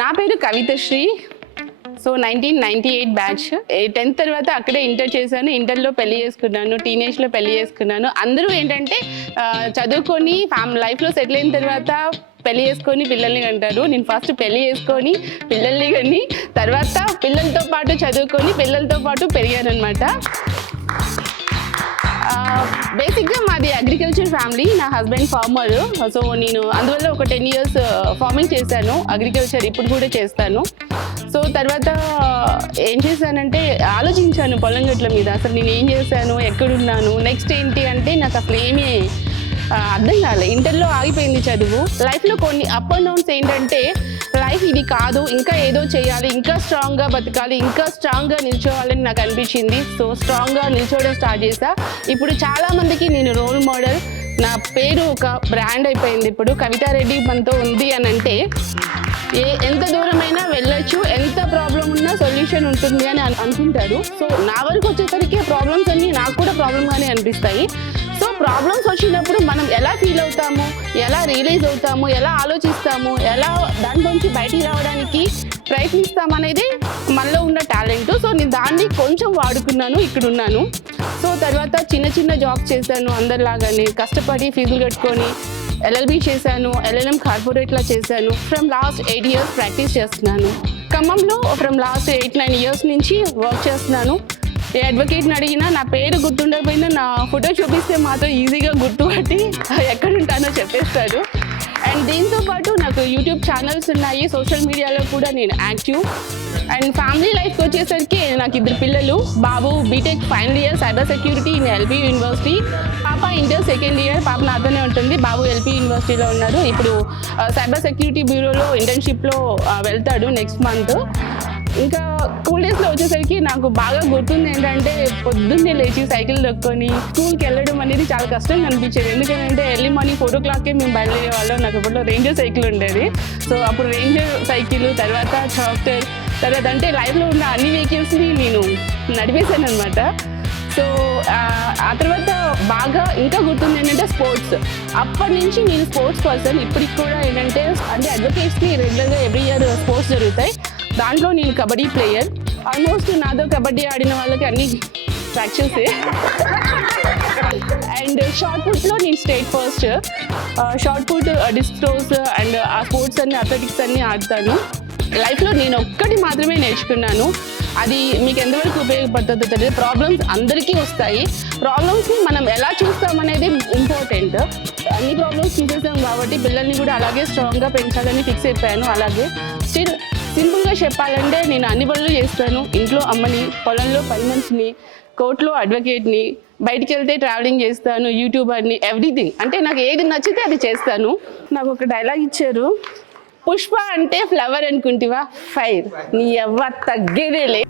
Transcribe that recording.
నా పేరు కవితశ్రీ. So 1998 batch. 10th తర్వాత అక్కడే ఇంటర్ చేశాను. ఇంటర్లో పెళ్లి చేసుకున్నాను, టీనేజ్లో పెళ్లి చేసుకున్నాను. అందరూ ఏంటంటే చదువుకొని లైఫ్లో సెటిల్ అయిన తర్వాత పెళ్లి చేసుకొని పిల్లల్ని అంటారు. నేను ఫస్ట్ పెళ్లి చేసుకొని పిల్లల్ని కానీ తర్వాత పిల్లలతో పాటు చదువుకొని పిల్లలతో పాటు పెరిగాను అనమాట. బేసిక్గా మాది అగ్రికల్చర్ ఫ్యామిలీ. నా హస్బెండ్ ఫార్మర్. సో నేను అందువల్ల ఒక 10 years ఫార్మింగ్ చేశాను. అగ్రికల్చర్ ఇప్పుడు కూడా చేస్తాను. సో తర్వాత ఏం చేశానంటే ఆలోచించాను పొలం గట్ల మీద. అసలు నేను ఏం చేశాను, ఎక్కడున్నాను, నెక్స్ట్ ఏంటి అంటే నాకు అసలు ఏమీ అర్థం కాలేదు. ఇంటర్లో ఆగిపోయింది చదువు. లైఫ్లో కొన్ని అప్ అండ్ డౌన్స్ ఏంటంటే లైఫ్ ఇది కాదు, ఇంకా ఏదో చేయాలి, ఇంకా స్ట్రాంగ్గా బతకాలి, ఇంకా స్ట్రాంగ్గా నిల్చోవాలని నాకు అనిపించింది. సో స్ట్రాంగ్గా నిల్చోవడం స్టార్ట్ చేశా. ఇప్పుడు చాలామందికి నేను రోల్ మోడల్. నా పేరు ఒక బ్రాండ్ అయిపోయింది. ఇప్పుడు కవితారెడ్డి మనతో ఉంది అని అంటే ఎంత దూరమైనా వెళ్ళొచ్చు, ఎంత ప్రాబ్లం ఉన్నా సొల్యూషన్ ఉంటుంది అని అనుకుంటారు. సో నా వరకు వచ్చేసరికి ప్రాబ్లమ్స్ అన్నీ నాకు కూడా ప్రాబ్లంగానే అనిపిస్తాయి. సో ప్రాబ్లమ్స్ వచ్చినప్పుడు మనం ఎలా ఫీల్ అవుతాము, ఎలా రియలైజ్ అవుతాము, ఎలా ఆలోచిస్తాము, ఎలా దాంట్లోంచి బయటికి రావడానికి ప్రయత్నిస్తామనేది మనలో ఉన్న టాలెంట్. సో నేను దాన్ని కొంచెం వాడుకున్నాను, ఇక్కడ ఉన్నాను. సో తర్వాత చిన్న చిన్న జాబ్స్ చేశాను అందరిలాగానే. కష్టపడి ఫీజులు కట్టుకొని LLB చేశాను, LLM కార్పొరేట్లో చేశాను. ఫ్రమ్ లాస్ట్ 8 years ప్రాక్టీస్ చేస్తున్నాను. ఖమ్మంలో ఫ్రమ్ లాస్ట్ 8-9 years నుంచి వర్క్ చేస్తున్నాను. ఏ అడ్వకేట్ని అడిగినా నా పేరు గుర్తుండకపోయినా నా ఫోటో చూపిస్తే మాత్రం ఈజీగా గుర్తుపట్టి ఎక్కడుంటానో చెప్పేస్తాడు. అండ్ దీంతో పాటు నాకు యూట్యూబ్ ఛానల్స్ ఉన్నాయి, సోషల్ మీడియాలో కూడా నేను యాక్టివ్. అండ్ ఫ్యామిలీ లైఫ్కి వచ్చేసరికి నాకు 2 పిల్లలు. బాబు BTech final year cyber security in LP university. పాప ఇంటర్ 2nd year. పాప నాతోనే ఉంటుంది. బాబు LP యూనివర్సిటీలో ఉన్నాడు. ఇప్పుడు సైబర్ సెక్యూరిటీ బ్యూరోలో ఇంటర్న్షిప్లో వెళ్తాడు నెక్స్ట్ మంత్. ఇంకా స్కూల్ డేస్లో వచ్చేసరికి నాకు బాగా గుర్తుంది ఏంటంటే పొద్దున్నే లేచి సైకిల్ దొక్కొని స్కూల్కి వెళ్ళడం అనేది చాలా కష్టంగా అనిపించేది. ఎందుకంటే ఎర్లీ మార్నింగ్ 4 o'clockకే మేము బయలుదేరే వాళ్ళం. నాకు అప్పట్లో రేంజర్ సైకిల్ ఉండేది. సో అప్పుడు రేంజర్ సైకిల్, తర్వాత ట్రాక్టర్, తర్వాత అంటే లైఫ్లో ఉన్న అన్ని వెహికల్స్ని నేను నడిపేశాను అనమాట. సో ఆ తర్వాత బాగా ఇంకా గుర్తుంది ఏంటంటే స్పోర్ట్స్. అప్పటి నుంచి నేను స్పోర్ట్స్ పర్సన్. ఇప్పటికి కూడా ఏంటంటే అంటే అడ్వకేట్స్కి రెగ్యులర్గా ఎవ్రీ ఇయర్ స్పోర్ట్స్ జరుగుతాయి. దాంట్లో నేను కబడ్డీ ప్లేయర్. ఆల్మోస్ట్ నాతో కబడ్డీ ఆడిన వాళ్ళకి అన్ని ఫ్రాక్షన్సే. అండ్ షార్ట్ పుట్లో నేను state first. Shot put, disc throws and ఆ స్పోర్ట్స్ అన్ని, అథ్లెటిక్స్ అన్ని ఆడతాను. లైఫ్లో నేను ఒక్కటి మాత్రమే నేర్చుకున్నాను. అది మీకు ఎంతవరకు ఉపయోగపడుతుందో తెలియదు. ప్రాబ్లమ్స్ అందరికీ వస్తాయి. ప్రాబ్లమ్స్ని మనం ఎలా చూస్తామనేది ఇంపార్టెంట్. అన్ని ప్రాబ్లమ్స్ చూసేసాం కాబట్టి పిల్లల్ని కూడా అలాగే స్ట్రాంగ్గా పెంచాలని ఫిక్స్ అయిపోయాను. అలాగే స్టిల్ సింపుల్గా చెప్పాలంటే నేను అన్ని పనులు చేస్తాను. ఇంట్లో అమ్మని, పొలంలో పని మనిషిని, కోర్టులో అడ్వకేట్ని, బయటికి వెళ్తే ట్రావెలింగ్ చేస్తాను, యూట్యూబర్ని, ఎవ్రీథింగ్. అంటే నాకు ఏది నచ్చితే అది చేస్తాను. నాకు ఒక డైలాగ్ ఇచ్చారు, పుష్ప అంటే ఫ్లవర్ అనుకుంటివా, ఫైర్ నీ ఎవ్వ తగ్గేదేలే.